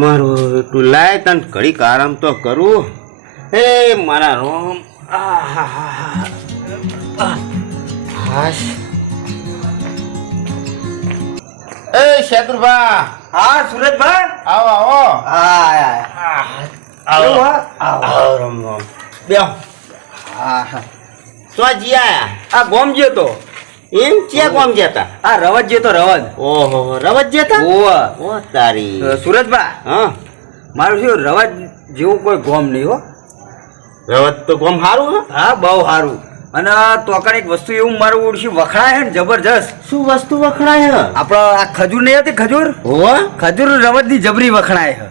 મારું તું લાય તને ઘડીક આરામ તો કરું. હે મારા રોમ. હાશ. એ શેતુરભા. હા સુરજભાઈ, આવો આવો. આવો આવો રોમ રોમ. બેહો. તો જીયા આ ગોમ ગયો તો એમ ક્યાં કોમ જતા? આ રવત ગયો તો રવત. ઓહો રવત જતા? ઓવા ઓ તારી. સુરજભાઈ, હા મારું શું રવત જેવું કોઈ ગોમ નહીં હો. રવત તો કોમ સારું હે. હા બહુ સારું. અને તોકણ એક વસ્તુ એવું મારું ઓળખી વખણાય છે ને જબરજસ્ત. શું વસ્તુ વખણાય હે? આપણો આ ખજૂર નહીં હતી ખજૂર, હોવા ખજૂર રવત ની જબરી વખણાય છે.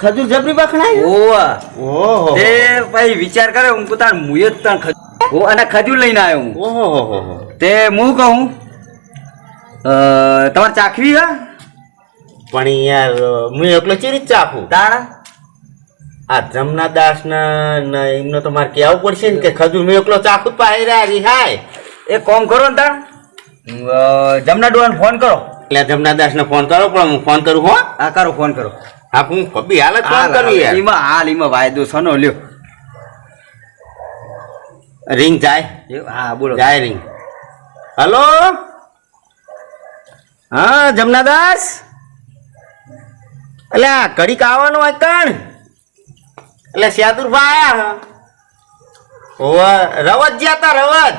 ખજૂર જબરી વખણાય? ઓવા ઓહો તે ભાઈ વિચાર કરે હું પોતાને મુએ જ તને ખજૂર અને ખજૂર લઈને આવ્યો હું. ઓહો તે હું કહું તમારે ચાખવી હે? પણ યાર હું એકલો ચીરી જ ચાખું. તાણા આ જમનાદાસ ને એમને તો મારે કહેવું પડશે ને કે ખજૂર મેં એકલો ચાખું પાયરા રિહાય. એક કામ કરો ને તાણ જમના ડોહાને ફોન કરો. એટલે જમનાદાસ ને ફોન કરો. પણ હું ફોન કરું હો. હા કરો ફોન કરો. હા હું કભી હાલ જ ફોન કરું યાર. એમાં વાયદો સનો લ્યો. રિંગ જાય. હા બોલો. જાય રિંગ. હલો હા જમનાદાસ. એટલે આ ઘડીક આવવાનું હોય કણ. એટલે શેતુરભા આયા રવત જ્યાં તા રવત.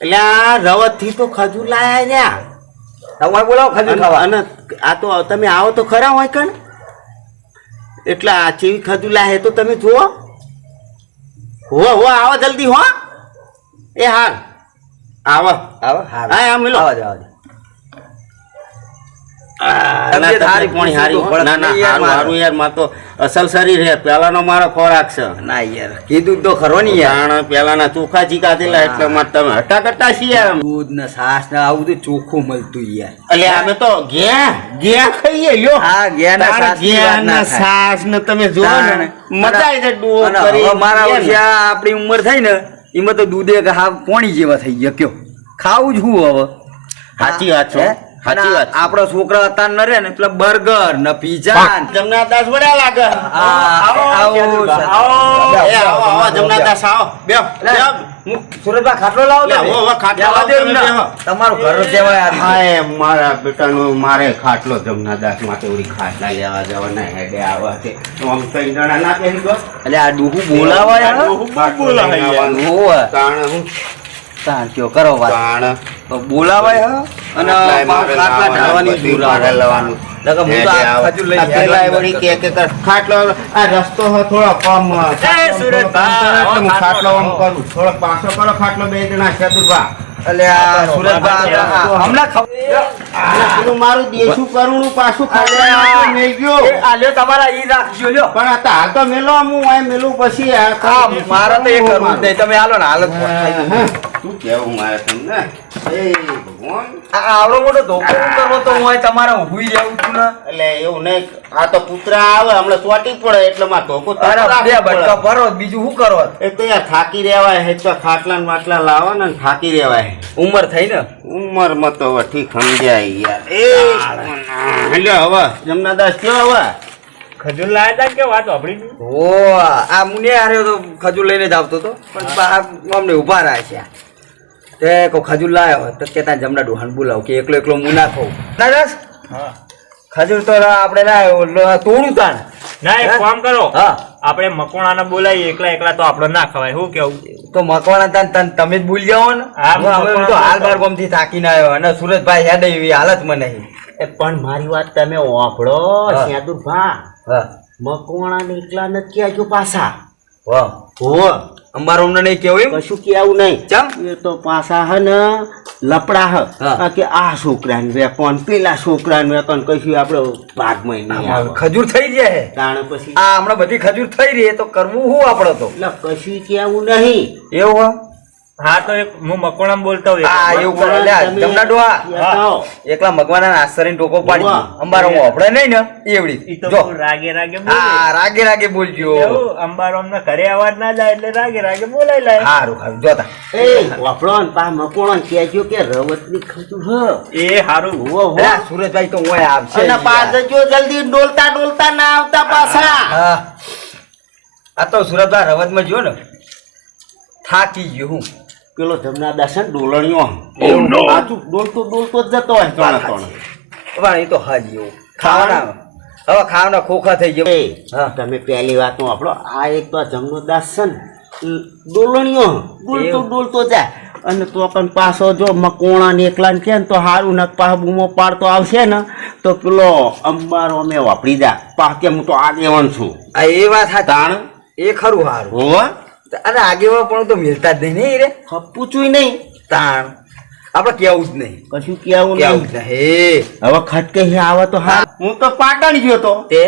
એટલે આ રવત થી તો ખજૂર લાયા રહ્યા. તમારે બોલાવો ખજૂર ખાવા. અને આ તો તમે આવો તો ખરા હોય કણ. એટલે આ ચેવી ખજૂર લાય તો તમે જુઓ. હો આવો જલ્દી હો. એ હાલ આવો. આવો હા મિલો. આવો જાવ. અસલ શરીર હે. પેલાનો મારો ખોરાક છે. ના યાર કીધું તો ખરો ને યાર. પેલાના ચોખા ચીકા થયેલા એટલે તમે હટા કટા છીએ. દૂધ ને છાસ ને આવું તો ચોખ્ખું મળતું યાર. એટલે અમે તો ગયા ખાઈએ લ્યો. હા ગયા ના છાસ ને તમે જો ને મજા આવી જાય. ડોહ કરી મારા આપણી ઉંમર થઈ ને એમાં તો દૂધે હા પોણી જેવા થઈ ગયા. કયો ખાવું જ હું હવે. સાચી વાત છે. સાચી વાત. આપડો છોકરા અત્યારે ન રહે ને એટલે બર્ગર ને પીઝા જમનાદાસ વડ્યા લાગે. જમનાદાસ આવો. બેહો સુરતમાં ખાટલો લાવો તમારું ઘર કહેવાય. હાય મારા બેટાનું મારે ખાટલો જમનાદાસ માટે ઓલી ખાટલા લેવા જવાના હેડે આવા છે. આમ ત્રણ જણા ના બેસી ગયો. એટલે આ ડૂહુ બોલાવાય તાણ કયો કરો વાત. બોલાવાય હ અને ખાટલા ઢાળવાની દૂર આવવાનું. ખાટલો આ રસ્તો થોડો કમ. ખાટલો આમ કરું થોડો પાછો કરો. ખાટલો બે જણા શેતુરભા. એટલે આ સુરતભાઈ હમણાં મારું દેશું કરું પાછું આલ્યો તમારા ઈ રાખજો લ્યો. પણ હાલ તો મેલો હું આ મેલું પછી મારે તો એ કરવું જ નહીં. તમે હાલો ને હાલત શું કેવું મારે તમને. એ ભગવાન આવડો મોટો ધોકો કરવો તો હું તમારે ઉભી રહેવું છું ને. એટલે એવું નહીં. આ તો પુતરા આવે હમણાં ચોટી પડે એટલે માં ધોકો બે બટકા ભરો બીજું શું કરો. એ તો યાર થાકી રહેવાય. તો ખાટલા ને માટલા લાવો ને થાકી રહેવાય. ઉંમર થઈ ને ઉંમર માં તો હવે ઠીક સમજાય યાર. એ હવે જમનાદાસ કયો હવે ખજૂર લાયા તા કે વાત આપડી. ઓ આ મુને હાર્યો તો ખજૂર લઈને જ આવતો હતો પણ અમને ઉભા રહ્યા છે. તે કોઈ ખજૂર લાવ્યો તો કેતા જમના ડોહાન બોલાવ કે એકલો એકલો મું ના ખાઉં. ના દસ ખજૂર તો આપણે લાવ્યો તોડું તાણ. ના એક કામ કરો. હા આપણે મકોણાને બોલાવીએ. એકલા એકલા તો આપણો ના ખવાય. શું કેવું? તો મકવાણા તમે જ ભૂલી જાઓ ને. હું તો હાલ બાર ગામથી થાકીને આવ્યો અને સુરતભાઈ હેડે એવી હાલતમાં નહીં. પણ મારી વાત તમે વાપરો શેતુરભા. હા મકવાણા ને એકલા નથી કહેજો પાછા. વાહ હો અમારો અમને નહીં કેવું એમ કશું કેવું નહીં. ચમ એ તો પાછા હે ને લપડા હે કે આ છોકરાને વેપન પેલા છોકરાને વેપન કશું આપડે ભાગમાં નહીં આવે. ખજૂર થઈ જાય તાણે પછી આ હમણાં બધી ખજૂર થઈ રહી તો કરવું શું આપડે તો એટલે કશું કેવું નહીં. એવું હા તો એક હું મકોણામાં બોલતો હોઉં હા એક. એવું કરે લ્યા, તમે જમના ડોહા કહેતા એકલા મગવાના નાસ્તરીને ટોકો પાડી વાહ. અંબારો હોભળે નહીં ને ઈ એવડી તો જો બહુ રાગે રાગે બોલે. હા રાગે રાગે બોલજો એવું અંબારો અમને ઘરે અવાજ ના જાય એટલે રાગે રાગે બોલાઈ લાય. હારું હારું જોતા એ વાપરો ને પા મકોણો ને કહેજો કે રવતની ખજૂર હ એ હારું. હો હો અલા, સુરજભાઈ તો ઓય આવશે અને યાર. પાછળ જો જલ્દી ડોલતા ડોલતા ના આવતા પાછા હા આ તો સુરજભાઈ રવતમાં જ્યો ને થાકી ગયો હું પેલો જમના દાસન ડોલણીઓ Oh, no. આચું ડોલતો ડોલતો જ જતો હોય ત્રણ ત્રણ પણ એ તો હાજી એવું ખાવાના હવે ખાવાના ખોખા થઈ ગયો એ હા. તમે પહેલી વાત નો આપણો આ એક તો આ જમનો દાસ છે ને ડોલણીઓ ડોલતો એવું? ડોલતો જાય અને તો પણ પાછો જો મકોણા ને એકલા ને કે ને તો હારું ને પાછો બૂમો પાડતો આવશે ને તો પેલો અંબારો અમે વાપરી જા પાછ કે હું તો આગેવાન છું આ એ વાત હા તાણ એ ખરું હારું હોવા અરે આગેવા પણ તો મિલતા જ નહીં રે પૂછું નહીં તાણ આપણે કેવું જ નહીં કશું કેવું કેવું નહીં જ નહીં હવે ખટકે હે આવે તો હા હું તો પાટણ ગયો તો તે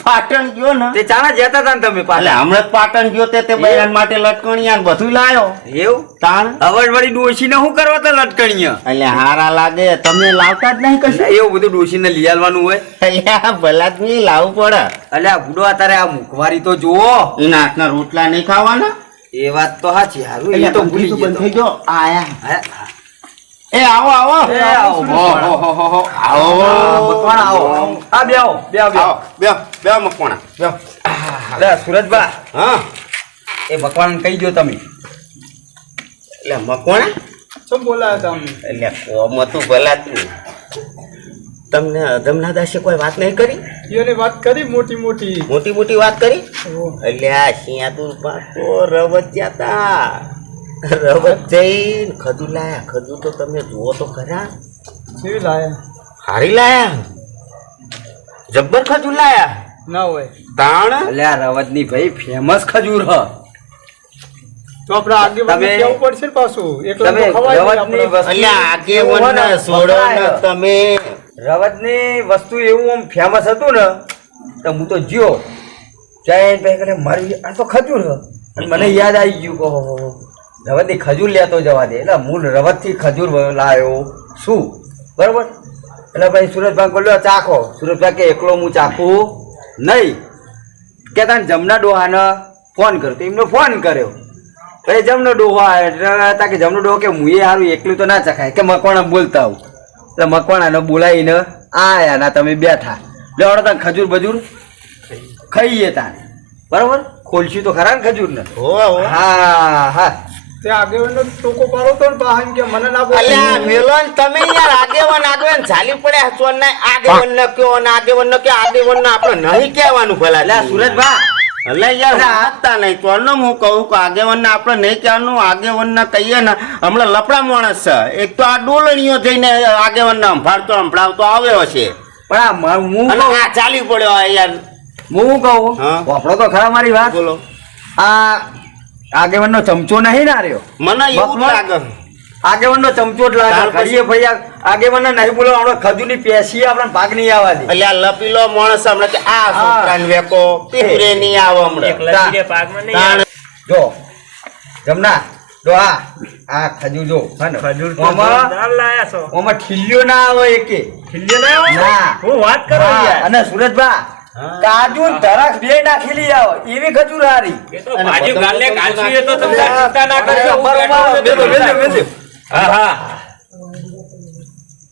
પાટણ ગયો ને તે ચાણા જતા હતા ને તમે એટલે પાછા હમણાં જ પાટણ ગયો તે બૈરાન માટે લટકણિયા ને બધું લાયો એવું તાણ અવડ વળી ડોશીને શું કરવા તા લટકણીયા એટલે હારા લાગે તમે લાવતા જ નહીં કશું એવું બધું ડોશીને લઈ આલવાનું હોય એટલે આ ભલા જ નહીં લાવવું પડે એટલે આ બુડો અત્યારે આ મુખવારી તો જુઓ એના હાથના રોટલા નહીં ખાવાના એ વાત તો સાચી હારું એ એટલે તો ભૂલી બંધ થઈ ગયો ગયો આયા હે? એ આવો આવો એ આવો. આવો આ મકવાણ આવો આ બે આવો બે આવો આવો બે બે મકોણા બે લે સુરજબા હા એ મકવાણ કહી દો તમે એટલે મકોણા શું બોલાયા તમે એટલે કોમ હતું ભલા જ તમને જમના દાસે કોઈ વાત નહીં કરી એને વાત કરી મોટી મોટી મોટી મોટી વાત કરી ઓહો. એટલે આ શિયાતુર પાકો રવત જતા રવત જઈને ખજૂર લાયા ખજૂર તો તમે જુઓ તો ખરા જેવી લાયા હારી લાયા જબ્બર ખજૂર લાયા ના હોય તાણ એટલે આ રવતની ભાઈ ફેમસ ખજૂર હ તો આપણે આગેવાન તમે- કેવું પડશે ને પાછું એકલા તમે તો ખવાય નહીં રવતની આપણે. વસ્તુ એટલે આગેવનના છોડો ને તમે રવતની વસ્તુ એવું આમ ફેમસ હતું ને તો હું તો જ્યો જઈને ભાઈ કરે મારી આ તો ખજૂર હ અને મને યાદ આવી ગયું કે ઓહો, રવતની ખજૂર લેતો જવા દે એટલે હું રવતથી ખજૂર લાવ્યો શું બરોબર એટલે ભાઈ સુરજભાઈ બોલ્યો ચાખો સુરજભાઈ કે એકલો હું ચાખું નહીં કે તને જમના ડોહાને ફોન કર્યો તો એમનો ફોન કર્યો પછી જમનો ડોહા એટલે હતા કે જમનો ડોહો કે હું એ સારું એકલું તો ના ચખાય કે મકવાણા બોલતા આવું એટલે મકવાણાને બોલાવીને આયા ના તમે બેઠા લેવાડો તાન ખજૂર બજૂર ખાઈએ તાન બરોબર ખોલશું તો ખરા ને ખજૂર ને હો હો હા હા તે આગેવાનનો ટોકો પાડો તો ને પાહા એમ કે મને ના બોલે. અલ્યા મેલોન તમે યાર આગેવન ચાલી પડે હસવાન ના આગેવન ન કયો ને આગેવન ન કયો આગેવન આપણે નહીં કહેવાનું ભલા એટલે સુરજભા એટલે યાર હાથતા નહીં તો હું કહું કે આગેવન આપણે નહીં કહેવાનું આગેવન ના કહીએ ને હમણાં લપડા માણસ છે એક તો આ ડોલણીઓ જઈને આગેવન ના સંભળાવતો આવ્યો છે પણ આ હું અને આ ચાલી પડ્યો આ યાર હું કહું હા. વાપરો તો ખરા મારી વાત બોલો આ આગેવાનનો ચમચો નહીં ના રહ્યો મને એવું જ લાગે આગેવાનનો ચમચો જ લાગે તાર પછી- ફરીએ ફરી આગેવાનને નહીં બોલો આપણે ખજૂરની પેશી આપણે ભાગ નહીં આવવા દે એટલે આ લપીલો માણસ હમણાં કે આ હા. છોકરાને વેકો પીરે નહીં આવે હમણાં એક લકીરે પાકમાં નહીં આવે. જો જમના ડોહા આ ખજૂર જો હે ને? ખજૂર તો ઓમાં જોરદાર લાયા છો. ઓમાં ઠીલ્યો ના આવે એકે ખીલ્યો ના આવે? ના. હું વાત કરો હા, યાર. અને સુરજભા કાજુ ને ધરાક બે નાખેલી આવે એવી ખજૂર હારી એ તો ભાજી ગાલને ગાલશું એ તો તમે ચિંતા ના કરશો. હું બરોબર, બેઠો બેઠો, છું. બેઠો, બેઠો. હા હા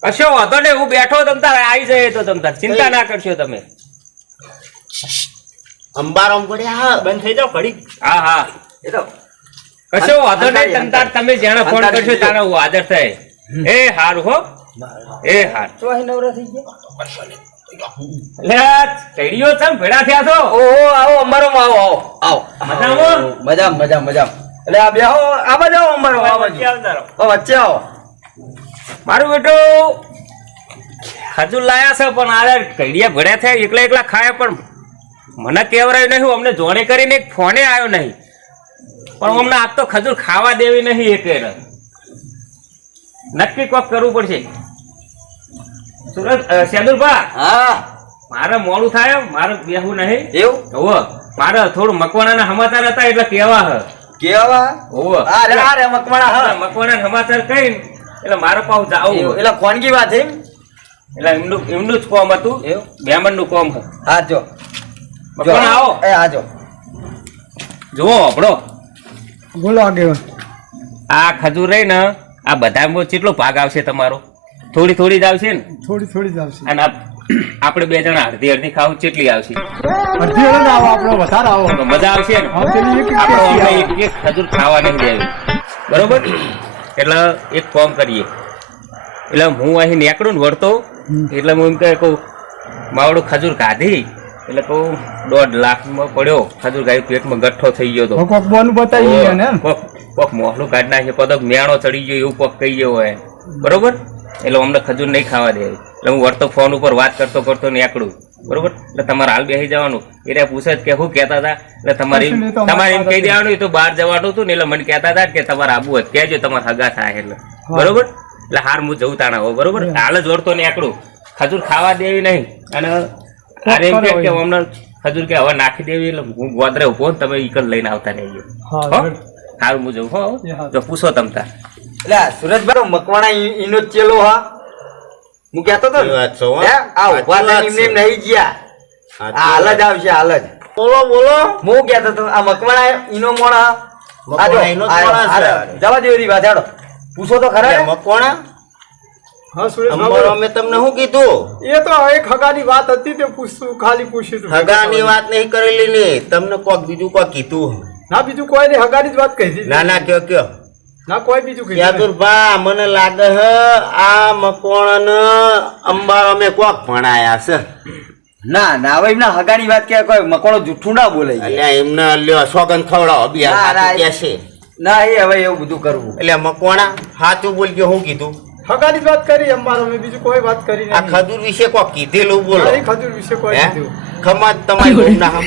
કશો વાંધો નહીં હું બેઠો તમ તારે આવી જાય તો તમ તારે ચિંતા ના કરશો તમે અંબારો પડ્યા બંધ થઈ જાઓ ઘડી હા હા એ તો કશો વાંધો નહીં તમ તાર તમે જેને ફોન અંતાડી કરશો દીધો. તારે હું હાજર થાય એ હારું હો એ હાર તો અહીં નવરા થઈ ગયા લે ચડીયો છે ભેડા થયા છો ઓહો આવો અમારો આવો આવો મજામાં? મજામ મજામ મજામ એટલે આ બેહો આ બાજુ આવો અમારો આ બાજુ વચ્ચે આવતા રહો. ઓ, વચ્ચે આવો મારું બેટું ખજૂર લાયા છે પણ આ કઈડિયા ભેડા થયા એકલા એકલા ખાય પણ મને કેવરાયું નહીં અમને જોડે કરીને એક ફોને આવ્યો નહીં પણ અમને આજ તો ખજૂર ખાવા દેવી નહીં એક નક્કી કોક કરવું પડશે સુરત સેદુરભા હા મારે મોડું થાય મારે બેહવું નહીં એવું હોવે મારે થોડું મકવાણાના સમાચાર હતા એટલે કેવા હ કેવા હોવે. આ રે મકવાણા હા મકવાણા સમાચાર કહીને એટલે મારો પાછું જાવું એટલે ખોનગી વાત એમ એટલે એમનું જ કોમ હતું એવું? મહેમાનનું કોમ હતું હા જો મકવાણા આવો એ આજો જુઓ આપણો બોલો આગળ આ ખજૂર રહી ને આ બધામાં કેટલો ભાગ આવશે તમારો થોડી થોડી જ આવશે ને થોડી જ આવશે અને આપણે બે જણા અડધી અડધી ખાવું કેટલી આવશે અડધી વાળા ના આવો આપણો વધારે આવો તો મજા આવશે ને હા, પેલી એક આપણે એક અમને એક એક ખજૂર ખાવા નહીં દેવી બરોબર એટલે એક કામ કરીએ એટલે હું અહીં નીકળું ને વળતો એટલે હું એમ કહું માવડું ખજૂર કાઢી એટલે કહું 1.5 લાખમાં પડ્યો ખજૂર ગાય પેટમાં ગઠ્ઠો થઈ ગયો તો કોક બોનું બતાવી ગયા ને કોક મોહલું કાઢી નાખે પદક મેણો ચડી ગયો એવું કોક કહી ગયો હોય બરોબર એટલે અમને ખજૂર નહીં ખાવા દે એટલે હું વળતો ફોન ઉપર વાત કરતો નીકળું બરોબર એટલે તમારે હાલ બેસી જવાનું એટલે પૂછે કે શું કહેતા હતા એટલે તમારે એમ કહી દેવાનું એ તો બહાર જવાનું હતું ને એટલે મને કહેતા હતા કે તમારે આબુ હોય કહેજો તમારે હગા થાય એટલે બરોબર એટલે હાર હું જવું તાણા હો બરોબર હાલ જ વળતો નીકળું ખજૂર ખાવા દેવી નહીં અને અરે એમ કે અમને ખજૂર કે હવે નાખી દેવી એટલે હું ગોદરે ઉભો ને તમે ઈકલ લઈને આવતા નહીં સારું હું જવું હો જો પૂછો તમતા એટલે સુરજભાઈ મકવાણા ઈનો જ ચેલો હા હું કહેતો તો ને એ વાત છે, હો. હે? આ ઉભા સાચી થઈને વાત એમને એમ નહીં ગયા સાચી આ હાલ જ આવશે હાલ જ બોલો હું કહેતો તો આ મકવાણા ઈનો મોણ હા આ જો, મકવાણા ઈનો જ મોણ આ છે. જવા દેવી વાત હેડો પૂછો તો ખરા ને? મકવાણા હા સુરેશ અંબરો મેં તમને શું કીધું એ તો એક હગાની વાત હતી તે પૂછતું ખાલી પૂછ્યું હતું. હગાની વાત નહીં કરેલી ને તમને કોક બીજું કોક કીધું ના બીજું કોઈ નહીં હગાની જ વાત કહી દીધી ના ના કયો ના કોઈ બીજું કીધું નહીં. યાદુરભા મને લાગે હ આ મકવાણા અંબારો મેં કોક ભણાયા છે ના ના હવે એમના હગાની વાત કે કોઈ મકોડો જૂઠું ના બોલે એટલે એમને લ્યો સોગંદ ખવડાવો ના, બિયાર ના. કહેશે ના એ હવે એવું બધું કરવું એટલે મકવાણા સાચું બોલજો શું કીધું હગાની જ વાત કરી અમારો મેં બીજું કોઈ વાત કરી આ નહીં. ખજૂર વિશે કોક કીધેલું બોલો નહીં, ખજૂર વિશે કોઈ હે? કીધું. ખમત તમારી બહુ ના હમ.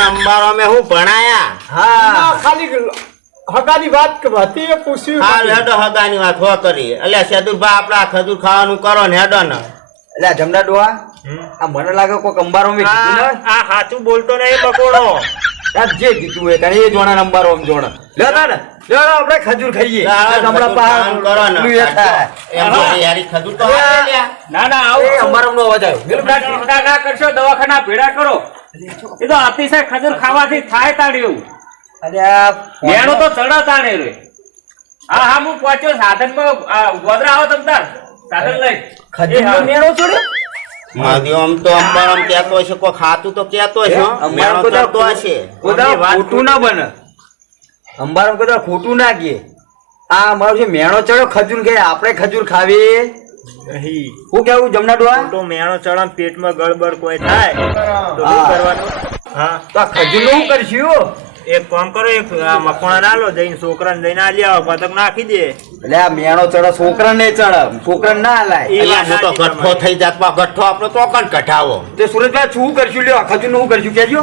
અંબારો મેં હું ભણાયા હા ના, ખાલી હગાની વાત હતી એ પૂછ્યું હાલ ખાલી. હેડો હગાની વાત હો કરી એટલે સદુરભા આપડે આ ખજૂર ખાવાનું કરો ને હેડો ને એટલે આ જમના ડોહા આ મને લાગે કોઈ અંબારો મેં કીધું ને આ સાચું બોલતો નહીં બકોડો આ જે કીધું એ તને એ જોણા અંબારો આમ જોણા લ્યો તા ને લ્યો આપણે ખજૂર ખાઈએ હમણાં ખાવાનું કરો ને પેલું એ થાય. એમ બોલી યારી ખજૂર તો હાલે લ્યા. ના ના એ આવું અંબારામનો અવાજ આવ્યો ચિંતા ચિંતા ના કરશો દવાખાના ભેડા કરો એ તો અતિશય ખજૂર ખાવાથી થાય તાળ્યું અરે આ મેણો તો ચડા તાણે રે હા હા હું પહોંચ્યો સાધનમાં ગોદરા આવો તમતાર સાધન લઈ ખજૂરનો મેળો છોડ્યો માધ્યો આમ તો અંબારામ કહેતો હશે કોઈ ખાતું તો કહેતો હશે હો. મેણો ચડતો હશે બધા ખોટું ના બને અંબારામ કદાચ ખોટું ના કહે આ અમારો જે મેણો ચડ્યો ખજૂર કે આપણે ખજૂર ખાવી હું કેવું જમના ડોહા તો મેણો ચડમ પેટમાં ગડબડ કોઈ થાય તો શું હા. કરવાનું હા તો આ ખજૂર નું શું કરશું એક કામ કરો એક આ મકવાણા ના લો જઈને છોકરાને જઈને આ લ્યાવો પતંગ નાખી દે એટલે આ મેણો ચડે છોકરા ને ચડે છોકરા ના લાય એ એટલે વાત હું તો સાચી ગઠ્ઠો થઈ જાત ગઠ્ઠો આપણો તો કણ કઢાવો તે સુરજભાઈ શું કરશું લ્યો આ ખજૂર નું શું કરશું કેજો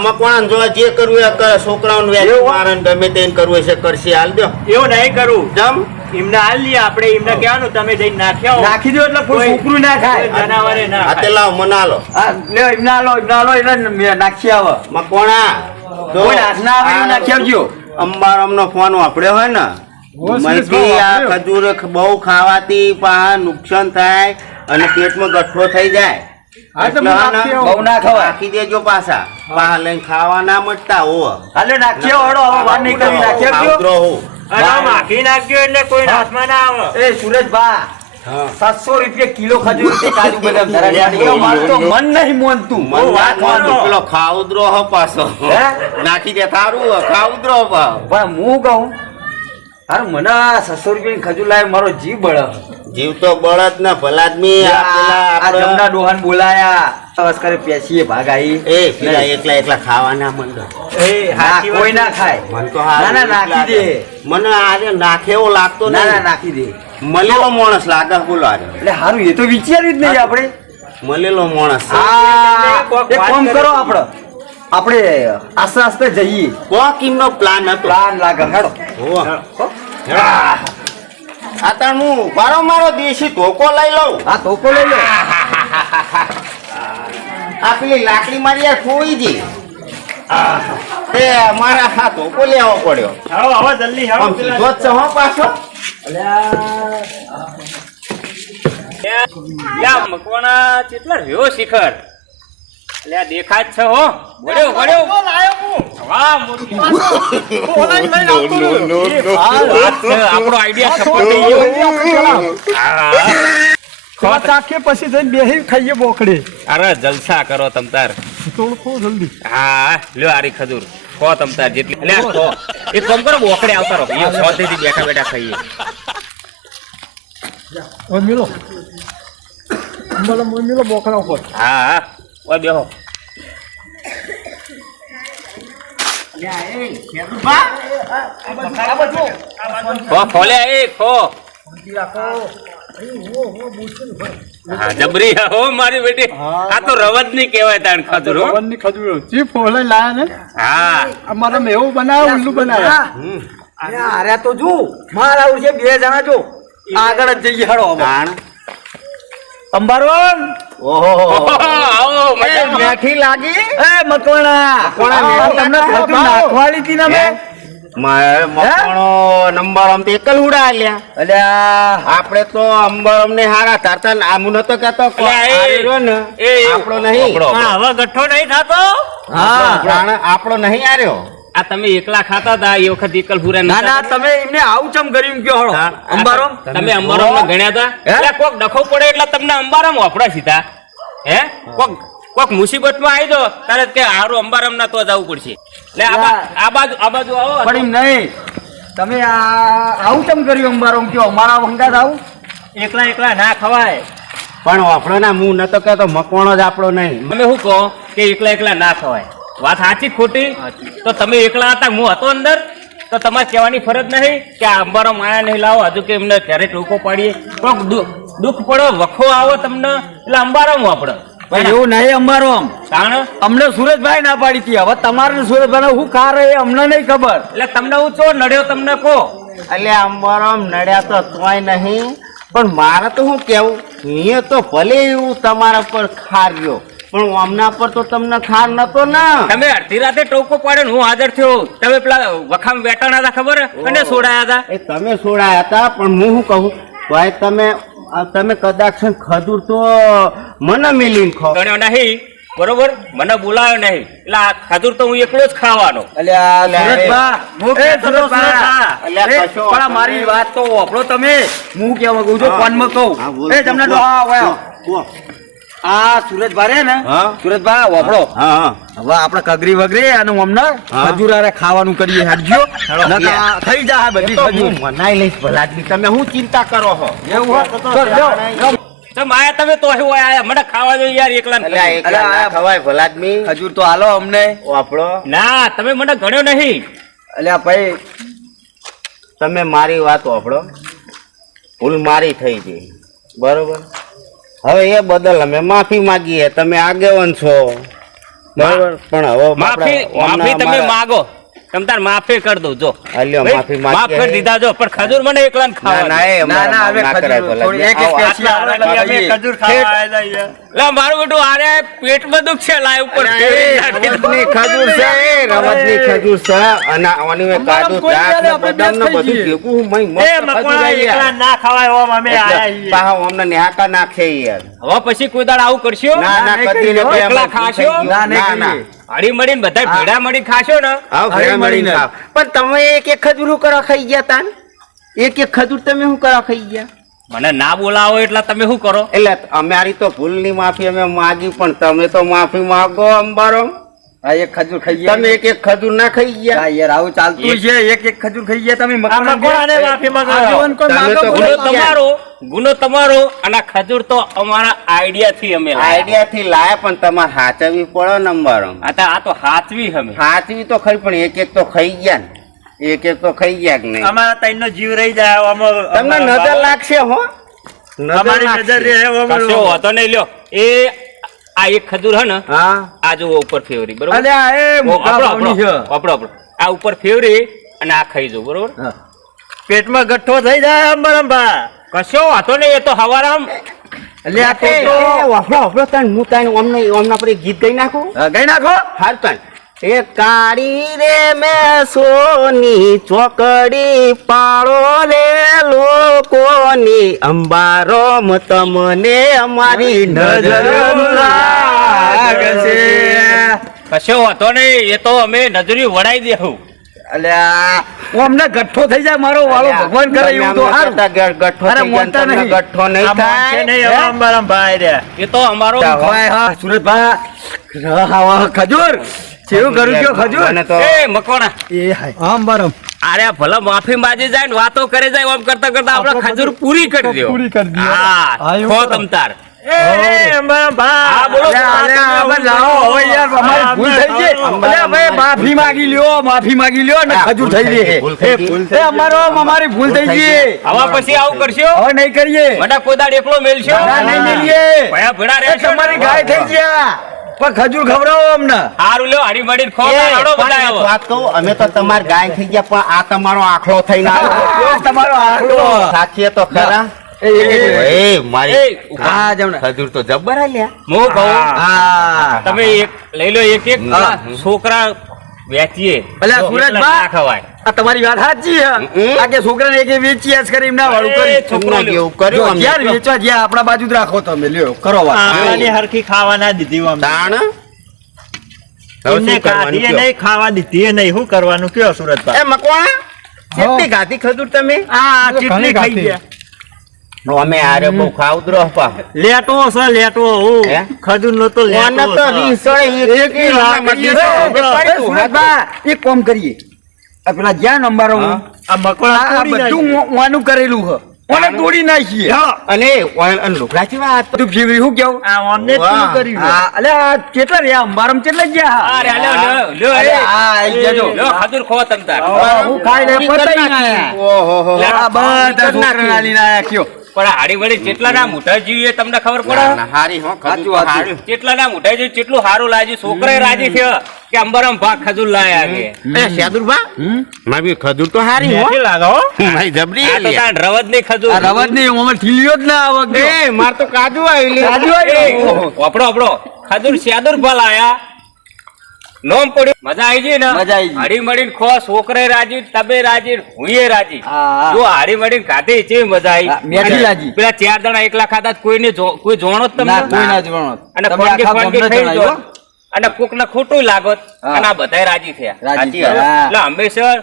મકવાણા જો જે કરવું એ કરે છોકરાઓને વેચી એવું? મારે ને ગમે તેને કરવું છે કરશે હાલ દો એવું નહીં કરું જમ એમને હાલ લઈએ આપણે એમને કહેવાનું તમે જઈને નાખ્યા નાખી દો એટલે કોઈ છોકરું ના ખાય જનાવરે ના આ તે ખાય. લાવ મના લો આ લ્યો એમના લો એટલે નાખી આવે મકવાણા જો કોઈ હાથ ના આવે એવું નાખી આવજો અંબારામનો ફોન વાપર્યો હોય ને મયથી આ ખજૂર બહુ ખાવાથી પા નુકસાન થાય અને પેટમાં ગઠ્ઠો થઈ જાય હા, તો એટલે હું હે ને, નાખી આવું. બહુ ના ખવાય નાખી દેજો પાછા પાછા લઈને ખાવા ના મળતા હો હાલે નાખી આવો હળો હવે વાત નહીં કરવી નાખી આવજો ખાવતરો હો. અને આમ આખી નાખજો એટલે કોઈ હાથમાં ના આવે એ સુરજભા હા. 700 રૂપિયા કિલો ખજૂર તે કાજુ બદામ ધરાવ્યા. મારું તો મન નહીં મોનતું મન વાત નાખવાનું કરો. પેલો ખાઉદરો હો પાછો હે? નાખી દે તારું હો, ખાઉદરો પાછો. પણ હું કહું અરે મને આ 600 રૂપિયાની ખજૂર લાવે મારો જીવ બળે જીવ તો બળદ ને ભલાદમી આ પેલા આ આપણે- જમના ડોહાન બોલાયા નમસ્કાર પેશીએ ભાગ આવી એ પેલા એકલા ખાવા ના મંડળ એ સાચી કોઈ ના વાત ખાય મન તો હારું ના ના બીક નાખી દે લાગે. મને આજે નાખે એવો લાગતો ના ના નહીં નાખી દે મળેલો માણસ લાગે બોલો આજે એટલે હારું એ તો વિચાર્યું જ નહીં આપણે મળેલો માણસ છે. એક કામ કરો આપણે આસ્તે આસ્તે જઈએ કોકીમનો પ્લાન હતો પ્લાન લાગે હેડો હો. આ તાર હું મારો મારો દેશી ધોકો લઈ લઉં આ તોકો લઈ લો આ પેલી લાકડી મારી યાર ખોઈ જી એ મારા હાથ ઓકો લેવો પડ્યો હાલો હવે જલ્દી હાલો આમ સીધો જ છે હો પાછો લ્યા મકવાણા કેટલા રહ્યો શિખર લ્યા દેખાય જ છે હો વળ્યો વળ્યો વાહ મોટી વાત છે. આપણો આઈડિયા સફળ થઈ ગયો. હા. ચાખીએ પછી જઈને બેહી ખાઈએ બોકડી અરે જલસા કરો તમ તાર થોડું ખો જલ્દી હા લ્યો આરી ખજૂર ખો તમ તાર જેટલી લ્યા ખો એક કામ કરો બોકડે આવતા રહો એ સોધેથી બેઠા બેઠા ખાઈએ ઓય મિલો મિલો બોકડા ઉપર હા હા ઓય બેહો ખો ખોલ્યા એ ખો હા જબરી હો મારી બેટી આ તો રવત ની કહેવાય તાણ ખજૂર હો ની ખજૂર ચી ફોલે લાયા ને હા અમારે મેં એવું બનાવ્યું ઉલ્લુ બનાવ્યા અરે તો જો મારા આવું છે 2 જણા જો આગળ જ જઈએ હળો તાણ અંબારોન ઓહો આવો મજા મેઠી લાગી એ મકવાણા તમને ખજૂર નાખવાડી હતી ને મેં મકણો નંબર આમ તો એકલ ઉડા આલ્યા અલ્યા આપણે તો અંબરમ ને હારા તારતા આમ નતો કેતો અલ્યા, એ, ને એ, આપણો નહીં આપણો. પણ હવે ગઠ્ઠો નહીં થતો આપણો નહીં આર્યો આ તમે એકલા ખાતા હતા એ વખત એકલ ફૂરા ના નતા ના તમે એમને આવું ચમ કર્યું એમ કયો હળો અંબારોમ તમે અંબારામ ને ગણ્યા હતા હે? એટલે કોક ડખો પડે એટલે તમને અંબારામ વાપરા સીધા હે કોક મુસીબત માં આવી દો તારે કે હારું અંબારામ ના તો જવું પડશે એટલે આ બાજુ આવો પણ એમ નહીં તમે આવું ચમ કર્યું અંબારોમ કયો અમારા વંગાત આવું એકલા એકલા ના ખવાય પણ આપણો ના હું નતો કેતો મકવાણો જ આપણો નહીં તમે શું કહો કે એકલા એકલા ના ખવાય વાત સાચી ખોટી તો તમે એકલા હતા હું હતો અંદર તો તમારે કહેવાની ફરજ નહીં કે આ અંબારામ આયા નહીં લાવો હજુ કે એમને ક્યારે ટોકો પાડીએ કોક દુઃખ પડો વખો આવો તમને એટલે અંબારામ વાપરો પણ એવું નહીં અંબારોમ કારણ અમને સુરજભાઈ ના પાડી હતી હવે તમારે સુરજભાઈ શું કાર એ અમને નહીં ખબર એટલે તમને હું ચો નડ્યો તમને કહો એટલે અંબરમ નડ્યા તો તોય નહીં પણ મારે તો શું કેવું નિયત તો ભલે એવું તમારા પર ખાર રહ્યો પણ આમના પર તો તમને ખાર નતો ને તમે અડધી રાતે ટોકો પાડ્યો ને હું હાજર થયો તમે પેલા વખામ વેટાણા હતા ખબર અને સોડાયા હતા એ તમે સોડાયા હતા પણ હું શું કહું ભાઈ તમે કદાચ છે ને ખજૂર તો મને મિલીને ખો ગણ્યો નહીં બરોબર મને બોલાયો નહીં એટલે આ ખજૂર તો હું એકલો જ ખાવાનો અલ્યા સુરજભા હું એ કહેતો તો સુરજભા અલ્યા, એ, કશો પણ આ વાંધો મારી નહીં. વાત તો વાપરો તમે હું કેવા માંગુ છું હા. ફોનમાં કહું હા, બોલ, એ તમને બોલ, તો આ બોલ. વાયો. બોલ. આ સુરજભા રે ને હા. સુરજભા વાપરો હા હા હવે આપણે કગરી વગરી અને અમને હા. ખજૂર હારે ખાવાનું કરીએ હાડજો નકર આ થઈ જાય બધી તો ખજૂર હું મનાઈ લઈશ ભલાદમી તમે શું ચિંતા કરો છો એવું હોય તો લ્યો, લ્યો. તો માયા તમે તો હોય આયા મને ખાવા દો યાર એકલા ને. અલ્યા એકલા ના ખવાય ભલાદમી ખજૂર તો હાલો અમને વાપરો ના તમે મને ગણ્યો નહીં અલ્યા ભાઈ તમે મારી વાત વાપરો ભૂલ મારી થઈ ગઈ બરોબર હવે એ બદલ અમે માફી માંગીએ તમે આગેવાન છો બરોબર પણ હવે માફી માફી તમે માગો તમ તાર માફી કરી દઉં જો અલ્યો ભાઈ, માફી માફ માંગીએ કરી દીધા જો પણ ખજૂર મને એકલા ને ના ખાવા ના એ ના, ના, હવે ના ખજૂર કરાય ભલાદમી. થોડી એક એક આવો, પેશી આવે એટલે અમે ખાઈએ. ખજૂર ખાવા આવ્યા હતા અહીંયા. લે મારું બેટું આરે પેટમાં દુખ છે લાય ઉપર ફેરવી નાખી દો. રમતની ખજૂર છે એ રમતની ખજૂર છે અને આની મેં કાજુ કોઈ દ્રાક્ષ ને આપણે બદામ ને બેસ થઈ બધું જઈએ. ભેગું મય મસ્ત એ ખજૂર મકવાણા આવી એકલા યાર. ના ખવાય ઓમ અમે આયા એટલે છીએ. પાહો અમને નેહાકા નાખે યાર હવે પછી કોઈ દાડ આવું કરશો ના ના નહીં કદી ને કરીએ. એકલા પ્રેમ ખાશો? થઈ ગયું. ના, નહીં ના ના કરીએ. હળી મળીને બધા ભેડા મળી ખાશો ને આવ હળી ઘરે મળીને મળીને. ખાવ. પણ તમે એક એક ખજૂર કરો ખાઈ ગયા તાન એક એક ખજૂર તમે શું કરો ખાઈ ગયા મને ના બોલાવો એટલે તમે શું કરો એટલે અમારી તો ભૂલની માફી અમે માગી પણ તમે તો માફી માંગો અંબારો આ એક ખજૂર ખાઈએ તમે એક એક ખજૂર ના ખાઈ ગયા હા યાર આવું ચાલતું છે એક એક ખજૂર ખાઈ ગયા તમે આ મકવાણા મકવાણાને માફી માંગો. આગેવાન કોઈ તમે માગો તો બોલો. ગુનો તમારો અને આ ખજૂર તો અમારા આઈડિયા થી અમે લાયા. આઈડિયા થી લાયા પણ તમારે હાચવી પડે ને અંબારો આ તો હાથવી અમે હાચવી તો ખરી પણ એક એક તો ખાઈ ગયા ને એક એક તો ખાઈ ગયા કે નહીં અમારા ત્રણનો જીવ રહી જાય આમાં. તમને નજર લાગશે હો અમારી નજર રહે આમાં. કશો વાંધો નહીં લ્યો એ આ એક ખજૂર હે ને હા આ જો ઉપર ફેવરી બરોબર અલ્યા એ મુકા પાવની છે આપણો આ ઉપર ફેવરી અને આ ખાઈ જો બરોબર હા. પેટમાં ગઠ્ઠો થઈ જાય અંબરંભા. કશો વાંધો નહીં એ તો હવારામ અલ્યા તો વાપરો વાપરો તાન હું તાન ઓમને ઓમના પર એક ગીત ગાઈ નાખું ગઈ નાખો હાર તાન એ કાળી રે મેં સોની ચોકડી પાળો રે લોકોની અંબારોમ તમને અમારી નજર લાગશે. કશો વાતો નહીં, એ તો અમે નજરી વડાઈ દેવું. અલ્યા હું અમને ગઠ્ઠો થઈ જાય મારો વાળો ભગવાન કરે એવું તો સારું. ગઠ્ઠો અરે થઈ મોનતા જાય, તમને નહીં. ગઠ્ઠો નહીં આ મોન છે થાય. નહીં, હવે અંબારામ ભાઈ રહ્યા. એ તો અમારો ભાઈ હા સુરતભા ખજૂર કેવું કરું કયો ખજૂર મને તો એ મકોણા એ હાય બરમ અરે ભલે માફી માંગી જાય ને વાતો કરે જાય આમ કરતા કરતા આપણે ખજૂર પૂરી કરી દો. પૂરી કરી દો. હા ખો તમ તાર. એ અંબારામ ભાઈ. હા, બોલો. લાવો હવે યાર અમારી ભૂલ થઈ ગઈ. અલ્યા ભાઈ માફી માંગી લ્યો ને ખજૂર થઈ ગઈ. ભૂલ થઈ ગઈ. એ અમારી ભૂલ થઈ ગઈ. હવે પછી આવું કરશો હવે નહીં કરીએ. મને કોદાળ એકલો મેલશો ના, નહીં મેલીએ. ભયા ભેડા એ રહેશો. તમારી ગાય થઈ ગયા પણ ખજૂર ખવડાવો અમને. હારું લ્યો હરી મળી ખો એ, હડો પણ બધા એક આવો. વાત કહું, અમે તો તમારી ગાય થઈ ગયા પણ આ તમારો આખલો થઈને આવ્યો. તમારો આટલો. સાચીએ તો ખરા. એ મારી એ, હા જમણે. ખજૂર તો જબ્બર આલ્યા. હું કહું હા તમે એક લઈ લો એક છોકરા વેચીએ અલ્યા, એટલા સુરજભા. ના ખવાય. આ તમારી વાત સાચી છે. આ કે છોકરાને એકે વેચી આજ કરી એમના વાળું એ કરી. છોકરો તમને લ્યો. એવું કર્યું જો અમે જ્યાં તો. વેચવા જ્યાં આપણા બાજુ જ રાખો તમે લ્યો કરો વાત. આંબાની હરખી ખાવા ના દીધી અમને. તાણ હવે એમને શું કરવાનું ખાધી કયો? નહીં, ખાવા દીધી એ નહીં. શું કરવાનું કયો સુરતભાઈ? એ મકવાણા કેટલી ગાધી ખજૂર તમે? આ કેટલી ઘણી ખાઈ ખાધી. ગયા? અમે આરે બહુ ખાવદરો પા. લેટો છે લેટો. હું હે? ખજૂર નો તો કોને લેટો તો છે. રીસોએ એક એ લાકડી એ પડ્યું. સુરતભા, એક કામ કરીએ આ પેલા જ્યાં નંબરો હા. આ મકોડા આ તોડી બધું નાખી. ઓનું કરેલું છે ઓને તોડી નાખીએ. અને લુગડા કેવા હતા? તું ફીવરી શું કેવું આ અમને જ વાહ. શું કર્યું? હા અલે આ કેટલા રહ્યા અંબારમ કેટલા ગયા આ રે, લ્યો, લ્યો, લ્યો, અરે, એ. આ આઈ જજો. લ્યો, ખજૂર ખો તમ તાર. હું ખાઈ લે પતાઈ આયા. ઓહો આ બધા છોકરાના લીને આયા કયો પણ આ હાડી વળી જેટલાના મોઢા જીવીએ તમને ખબર પડે હારી હો ખજૂર તો સાચું. હારી. જેટલાના મોઢા જીવી કેટલું સારું લાગ્યું. છોકરાએ રાજી થયો કે અંબરમ ભાગ ખજૂર લાયા કે એ શેદુરભા મારી ખજૂર તો હારી હો. મેથી લાગો હો. મારી જબરી આ તો આલી. તાણ રવદ ની ખજૂર. આ રવત ની ઓમાં ઠીલ્યો જ ના આવક એ માર તો કાજુ આવેલી. કાજુ આવેલી. વાપરો વાપરો ખજૂર સ્યાદુર ભલ આયા નોમ પડ્યું. મજા આવી ગઈ ને? મજા આવી ગઈ. હળી મળીને ખો છોકરે રાજી તમે રાજી હુંય રાજી. હા. જો હારી મળીને ખાધી છે મજા હા, આવી. મેઠી અને લાગી. પેલા 4 જણા એકલા ખાધા તો કોઈને કોઈ જોણો જ ના તમને કોઈ ના જોણો અને તમે ફોનકે આખા ફોનકે ગામને ખાઈ જણાવ્યો. જો. અને કોક ને ખોટું લાગત હા. અને આ બધાય રાજી થયા. રાજી સાચી વાત. થયા. એટલે હંમેશા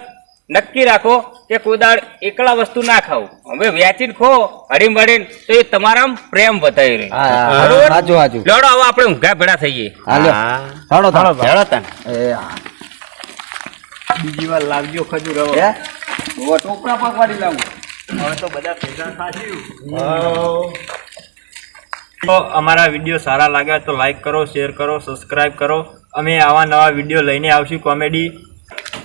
નક્કી રાખો કે કોઈ દાડ એકલા વસ્તુ ના ખાવું. હવે વેચીને ખો હળી મળીને તો એ તમારા પ્રેમ બતાવી રહી. હા બરોબર? હાચું હાચું લેવડો હવે આપણે ઊંઘા ભેળા થઈએ. હાલો હા. હાલો થાળો હેળો તને. એ હા બીજી વાર લાવજો ખજૂર હવે. હે ઓ ટોપરા પકવાડી લાવું હવે તો બધા ભેગા થાશું. તો અમારા વિડીયો સારા લાગ્યા તો લાઈક કરો, શેર કરો, સબસ્ક્રાઇબ કરો. અમે આવા નવા વિડીયો લઈને આવશું કોમેડી.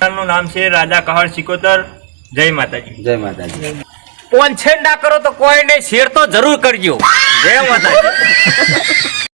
ચેનલનું નામ છે રાજા કહળ સિકોતર. જય માતાજી. જય માતાજી પોંછેડ ના કરો તો કોઈ નહીં, શેર તો જરૂર કરજો. જય માતાજી.